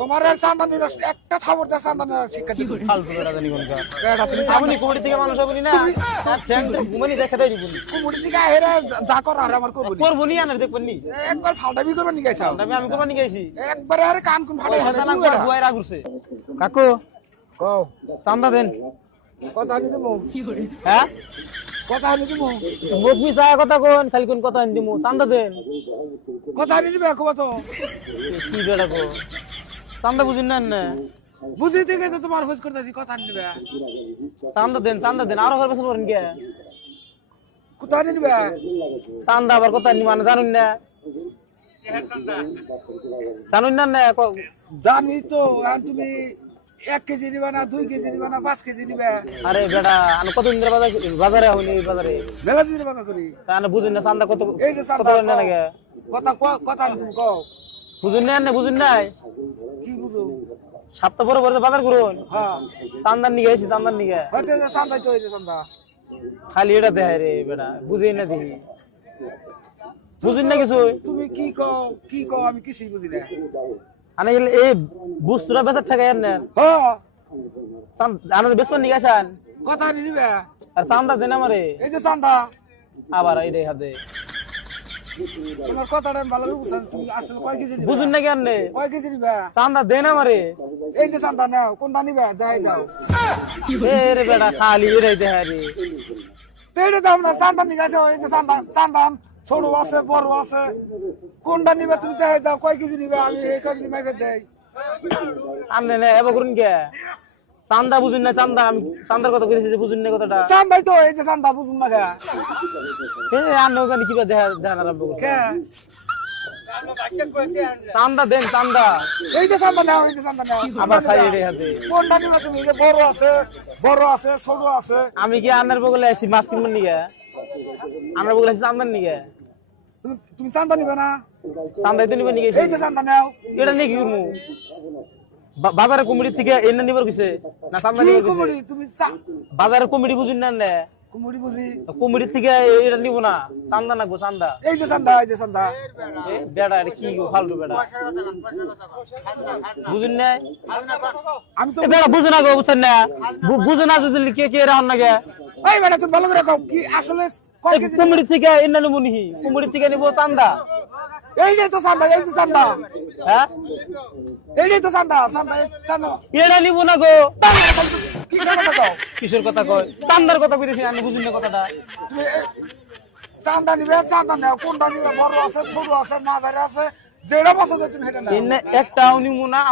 তোমার আর চান্দা নিলে একটা খবর দা চান্দা নেওয়ার শিক্ষা দিবি ফালতু বেড়া জানি কোনকার বেটা তুমি আপনি কোমড়ি থেকে মানুষ হবনি না আর ঠ্যাং ঘুমানি দেখা দেয় দিবনি কুমুড়ি দিকে হেরে যা কর আর আমার করবো করবো নি আনার দেখবেন নি একবার ফাটাবি করবে নি গাইছাও আমি করবার নি গেছি একবারে আরে কান কোন ফাটাই পয়সা না করে দুয়াই রাগুরছে কাকু কও চান্দা দেন কথা আনি দেবো হ্যাঁ কথা আনি দেবো মুখ মিশা কথা কোন খালি কোন কথা আনি দিমু চান্দা দেন কথা আনি দিবে কব তো কি বেড়া গো চান্দা বুঝিন না বুঝি থেকে তো তোমার খোঁজ করতেছি কথা আনি দিবে চান্দা দেন আরো ঘর বছর করেন কে কথা আনি দিবে চান্দা আবার কথা নি মানে জানুন না জানুন না জানি তো আর তুমি 1 কেজি নিবা না 2 কেজি নিবা না 5 কেজি নিবে আরে বেটা আমি কত দিন বাজারে হইনি এই বাজারে মেলা দিন বাজার করি তাহলে বুঝুন না চান্দা কত এই যে কত চান্দা না লাগে কথা কথা আনি তুমি কও বুঝুন নাই কি বুঝো সপ্তাহ পরে পরে বাজার করুন হ্যাঁ চান্দার নিয়ে গেছি চান্দার নিয়ে হইতে যে চান্দা তো হইতে চান্দা খালি এটা দেখায় রে বেটা বুঝেই না দেখি বুঝুন না কিছু তুমি কি কও আমি কিছুই বুঝি না আনে এই বুস্তুরা বেচার ঠেকাই না হ্যাঁ আনে বেসমান নিয়ে গেছেন কথা আনি নিবে আর চান্দা দেন আমারে এই যে চান্দা আবার এইটাই হাতে তোমার কথাটা আমি ভালো বুঝছেন তুমি আসলে কয় কেজি নিবে বুঝুন না কেন কয় কেজি নিবে চান্দা দেন আমারে এই যে চান্দা নাও কোনটা নিবে দেখাই দাও এ রে বেটা খালি এটাই দেখায় রে তেড়ে দাও না চান্দা নিয়ে গেছে এই যে চান্দা ছোট আছে বড় আছে কোনটা নিবে তুমি দেখাই দাও কয় কেজি নিবে আমি এই কয় কেজি মাইবে দেই আমনে না এবার করুন কে চান্দা বুঝুন না চান্দা আমি চান্দার কথা কইছি যে বুঝুন না কথাটা চান্দাই তো এই যে চান্দা বুঝুন না গা এ আন্না জানি কিবা দেখা আরম্ভ করছে কে চান্দা দেন চান্দা এই যে চান্দা নাও এই যে চান্দা নাও আবার খাই এটাই হাতে কোনটা নিবে তুমি এই যে বড় আছে ছোট আছে আমি কি আন্নার বগলে আছি মাছ কিনবেন নিগে আন্নার বগলে আছি চান্দার নিগে তুমি চান্দা নিবে না চান্দাই তো নিবেন নিগে এই যে চান্দা নাও এটা নিয়ে কি করবো বাজারে কমিটি থেকে এনে নিবার গেছে না চান্দা কি নিবার গেছে কুমড়ি তুমি বাজারে কমিটি বুঝুন না কুমড়ি বুঝি কমিটি থেকে এটা নিব না চান্দা নাকবো চান্দা এই যে চান্দা এই যে চান্দা বেড়া এটা কি গো ফালতু বেড়া বুঝুন না আমি তো বেড়া বুঝুন না গো বুঝছেন না বুঝুন না যদি কে কে রাহন না গে এই বেটা তুমি ভালো করে কও কি আসলে কয় কেজি কমিটি থেকে এনে নিব নিহি কমিটি থেকে নিব চান্দা এই যে তো চান্দা এই যে চান্দা হ্যাঁ এই যে তো চান্দা চান্দা চান্দা এটা নিব না গো কি কথা কও কিশোর কথা কয় চান্দার কথা কইতেছি আমি বুঝুন না কথাটা তুমি চান্দা নিবে চান্দা নাও কোনটা নিবে বড় আছে ছোট আছে মাঝারি আছে যেটা পছন্দ তুমি সেটা নাও একটাও নিব না